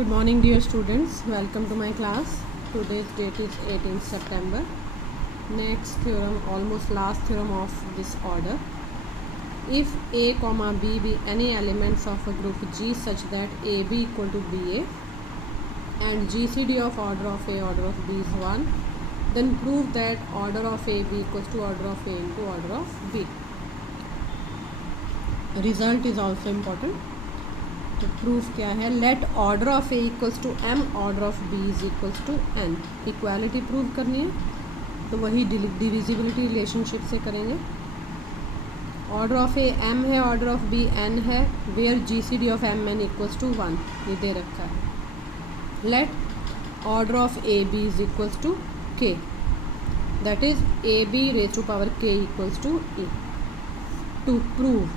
Good morning dear students, welcome to my class. Today's date is 18th September. Next theorem, almost last theorem of this order. If a comma b be any elements of a group G such that AB equal to BA and GCD of order of A order of B is 1, then prove that order of AB equals to order of A into order of B. Result is also important. तो proof क्या है, let order of a equals to m order of b is equals to n. Equality prove करनी है तो वही divisibility relationship से करेंगे. Order of a m है, ऑर्डर ऑफ बी एन है, where g c d of m n equals to 1 ये दे रखा है. Let order of a b is equals to k, that is a b raise to power के equals to E. To prove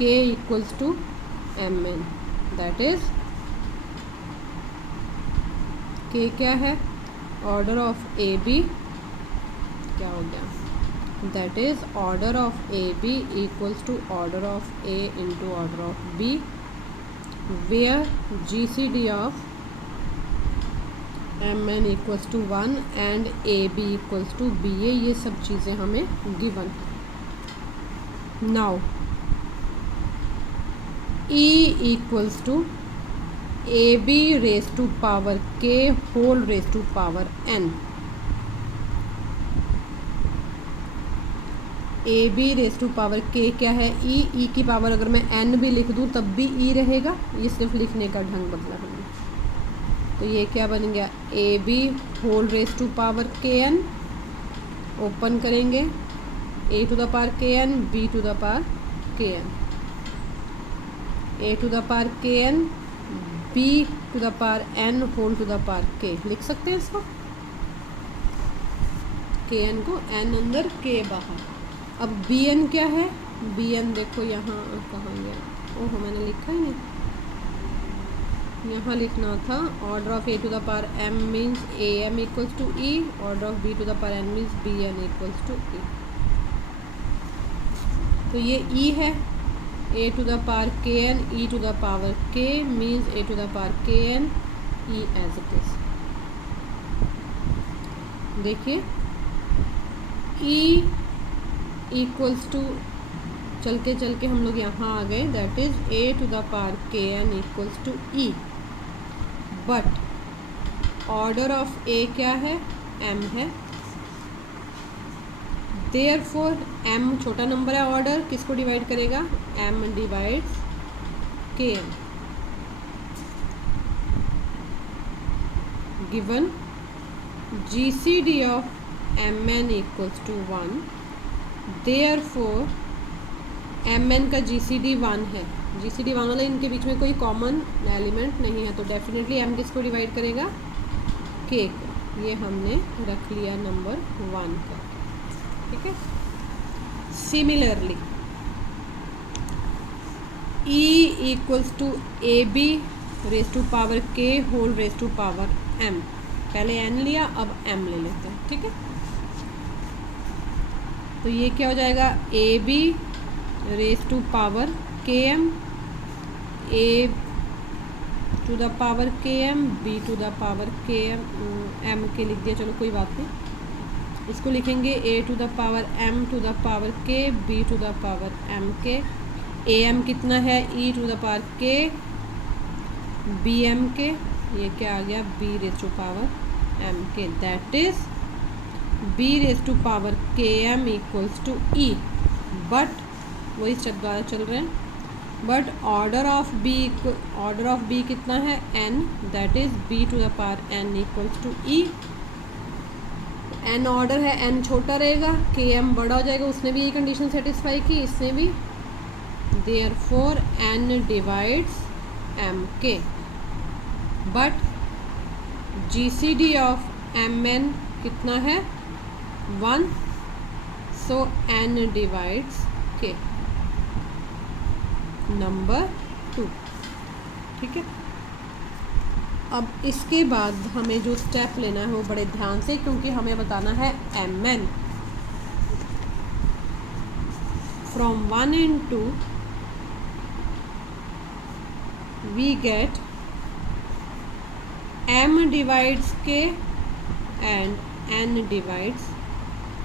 k equals to mn, that is k क्या है, order of a B क्या हो गया, that is order of a b equals to order of a into order of b, where g c d of m n equals to 1 and a b equals to b a. ये सब चीज़ें हमें given. Now E equals to AB raised to power K whole raised to power N. AB raised to power K क्या है, E की power अगर मैं N भी लिख दूँ तब भी E रहेगा. ये सिर्फ लिखने का ढंग बदला हमने. तो ये क्या बन गया, AB whole raised to power KN. Open करेंगे A to the power KN, B to the power KN. a to the power kn, b to the power n whole to the power k. लिख सकते हैं इसको, kn को n अंदर k बाहर. अब bn क्या है, bn देखो यहाँ कहाँ गया, ओहो मैंने लिखा ही नहीं, यहाँ लिखना था. Order of a to the power m means am equals to e, order of b to the power n means bn equals to e. तो ये e है, a to the power kn, e to the power k means a to the power kn, e as it is. देखिए e equals to, चल के हम लोग यहाँ आ गए, that is a to the power kn equals to e. But order of a क्या है, m है. देयरफॉर m छोटा नंबर है, ऑर्डर किसको डिवाइड करेगा, m divides kn. Given GCD of mn equals to 1, therefore mn का GCD 1 है. GCD 1 वाला इनके बीच में कोई कॉमन एलिमेंट नहीं है, तो डेफिनेटली m किसको डिवाइड करेगा, k को. ये हमने रख लिया नंबर 1 का. ठीक है. Similarly E equals to a b raise to power k whole raise to power m. पहले n लिया, अब m ले लेते हैं. ठीक है. तो ये क्या हो जाएगा, a b raise to power k m, a to the power k m, b to the power k m. m के लिख दिया, चलो कोई बात नहीं. इसको लिखेंगे a to the power m to the power k, b to the power m k. a m कितना है, e to the power k, b m k. ये क्या आ गया, b raise to power m k, that is b raise to power k m equals to e. But वही step द्वारा चल रहे हैं. बट ऑर्डर ऑफ b कितना है, n, that is b to the power n equals to e. n order है, n छोटा रहेगा, km बड़ा हो जाएगा. उसने भी ये कंडीशन सेटिस्फाई की, इसने भी. Therefore n divides mk. But GCD of mn कितना है, 1, सो n डिवाइड्स k. नंबर 2. ठीक है. अब इसके बाद हमें जो स्टेप लेना है वो बड़े ध्यान से, क्योंकि हमें बताना है mn from 1 and 2 we get m divides k and n divides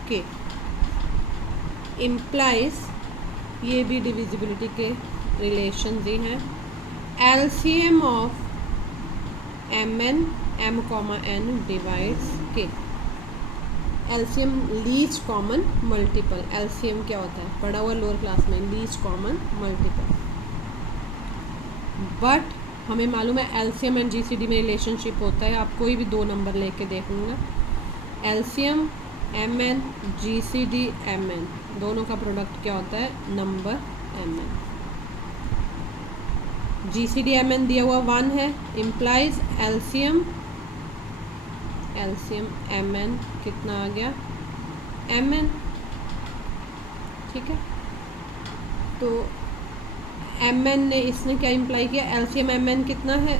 k implies, ये भी डिविजिबिलिटी के रिलेशन ही हैं, LCM of mn m comma n divides k। LCM least common multiple, LCM क्या होता है पढ़ा हुआ लोअर क्लास में, लीस्ट कॉमन मल्टीपल। बट हमें मालूम है एलसीएम एंड जीसीडी में रिलेशनशिप होता है, आप कोई भी दो नंबर लेके देखूंगा, एलसीएम mn जीसीडी mn दोनों का प्रोडक्ट क्या होता है नंबर mn। जीसीडी mn दिया हुआ 1 है, इम्प्लाइज एलसीएम mn कितना आ गया mn, ठीक है। तो mn ने इसने क्या इम्प्लाई किया, एलसीएम mn कितना है,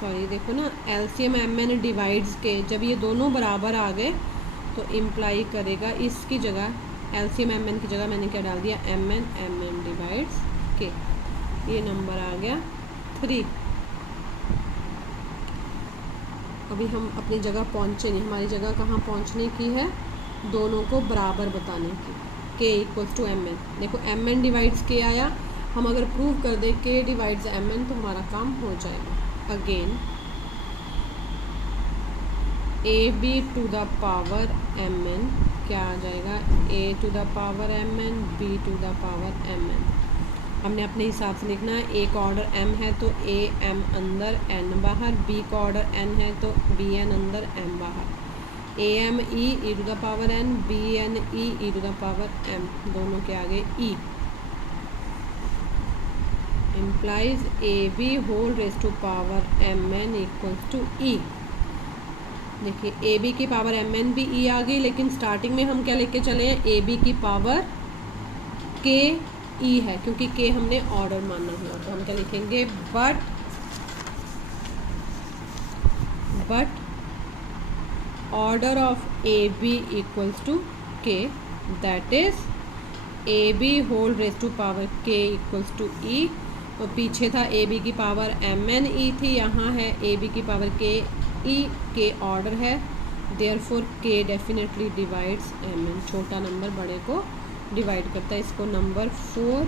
सॉरी देखो ना, एलसीएम mn डिवाइड्स के, जब ये दोनों बराबर आ गए तो इम्प्लाई करेगा, इसकी जगह एलसीएम mn की जगह मैंने क्या डाल दिया mn डिवाइड्स के, ये नंबर आ गया 3। अभी हम अपनी जगह पहुँचे नहीं, हमारी जगह कहाँ पहुँचने की है, दोनों को बराबर बताने की, k इक्वल्स टू mn। देखो mn डिवाइड्स k आया, हम अगर प्रूव कर दें k डिवाइड्स mn तो हमारा काम हो जाएगा। Again ab to the power mn क्या आ जाएगा, a to the power mn b to the power mn। हमने अपने हिसाब से लिखना है, a का ऑर्डर m है तो a m अंदर n बाहर, b का ऑर्डर n है तो b n अंदर m बाहर, a m e to the power n, b n e to the power m दोनों के आगे e implies a b whole raise to power m n equals to e। देखिए a b की power m n भी e आ गई, लेकिन starting में हम क्या लेके चले हैं, ए बी की पावर k ई है, क्योंकि के हमने ऑर्डर माना हुआ, तो हम क्या लिखेंगे, but order of a b equals to k, that is a b whole raise to power के इक्वल्स टू ई। तो पीछे था ए बी की पावर एम एन ई थी, यहाँ है ए बी की पावर के ई, के ऑर्डर है, therefore k definitely divides m n, छोटा नंबर बड़े को डिवाइड करता है। इसको number 4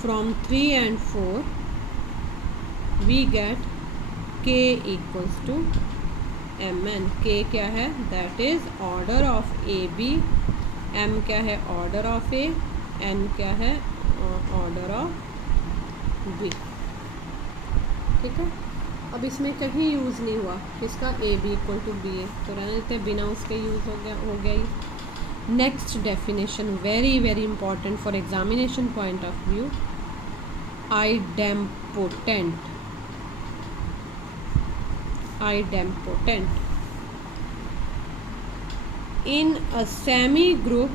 from 3 and 4 we get k equals to m n. K क्या है, that is order of a b, m क्या है ऑर्डर ऑफ ए, n क्या है ऑर्डर ऑफ बी, ठीक है। अब इसमें कहीं यूज़ नहीं हुआ किसका, a b equal to b a, तो रहने देते बिना उसके यूज़ हो गया ही। Next definition very very important for examination point of view, idempotent. In a semigroup,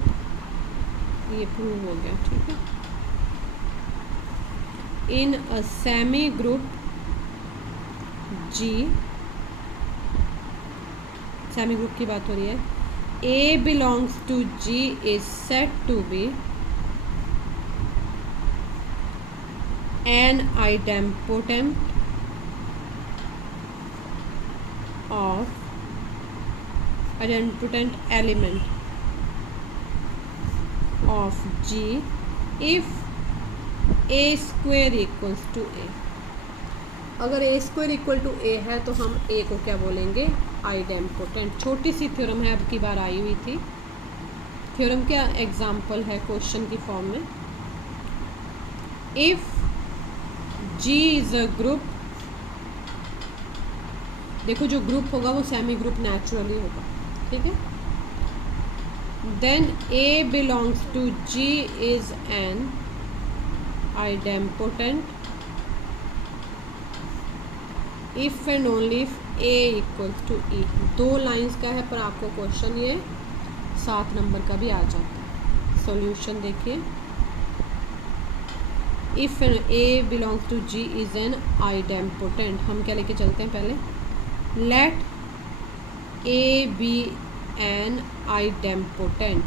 ये प्रूव हो गया, ठीक है। In a semigroup g, semigroup की बात हो रही है, A belongs to G is said to be an idempotent element of G if A square equals to A। अगर a square equal to a है तो हम a को क्या बोलेंगे, आइडेम्पोटेंट। छोटी सी थ्योरम है, अब की बार आई हुई थी थ्योरम, क्या एग्जाम्पल है क्वेश्चन की फॉर्म में, if g is a group, देखो जो ग्रुप होगा वो सेमी ग्रुप नेचुरली होगा, ठीक है। Then a belongs to g is an idempotent if and only if a equals to e। दो लाइंस का है पर आपको क्वेश्चन ये 7 नंबर का भी आ जाता है। सॉल्यूशन देखिए, if a belongs to g is an idempotent, हम क्या लेके चलते हैं पहले, let a be an idempotent,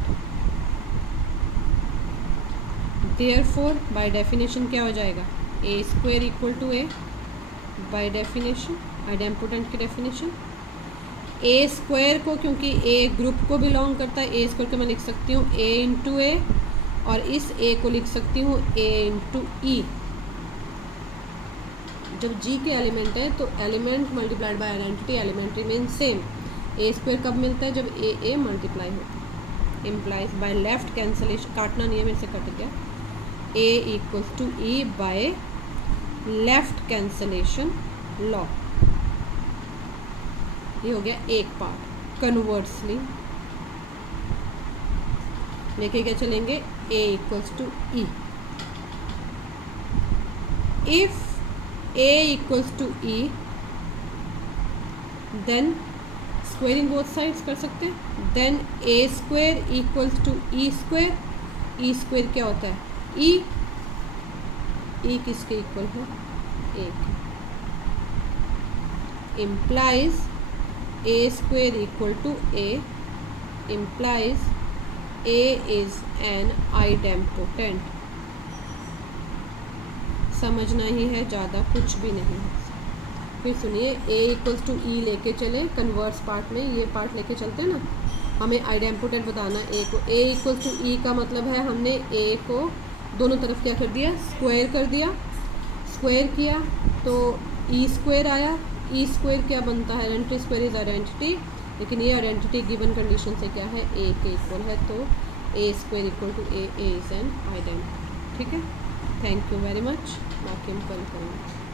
therefore by definition क्या हो जाएगा, a square equal to a by definition, idempotent की डेफिनेशन। ए स्क्वायर को क्योंकि ए ग्रुप को बिलोंग करता है, ए स्क्वायर को मैं लिख सकती हूँ ए इंटू ए, और इस ए को लिख सकती हूँ ए इंटू ई। जब जी के एलिमेंट है तो element multiplied by identity element remain same. A square कब मिलता है? जब ए मल्टीप्लाई होता है। इम्प्लाइज बाय लेफ्ट कैंसलेशन, काटना नहीं है, मेरे से कट गया। A equals to e by left cancellation law. ये हो गया एक पार्ट। कन्वर्सली लेके क्या चलेंगे? A equals to e. If a equals to e, then squaring both sides कर सकते हैं। then a square equals to e square। e square क्या होता है? e किसके इक्वल है? a के। implies a square equal to a, implies a is an idempotent। समझना ही है, ज़्यादा कुछ भी नहीं है। फिर सुनिए, a इक्वल्स टू ई लेके चले कन्वर्स पार्ट में, ये पार्ट लेके चलते हैं ना। हमें आइडेम्पोटेंट बताना है a को। a इक्वल्स टू ई का मतलब है हमने a को दोनों तरफ क्या कर दिया? स्क्वायर कर दिया। स्क्वायर किया तो ई स्क्वायर आया। ई स्क्वायर क्या बनता है? आइडेंटिटी स्क्वायर इज आइडेंटिटी, लेकिन ये आइडेंटिटी गिवन कंडीशन से क्या है? a के इक्वल है, तो a square equal to a is an identity. ठीक है, थैंक यू वेरी मच। बाकी हम कल करेंगे।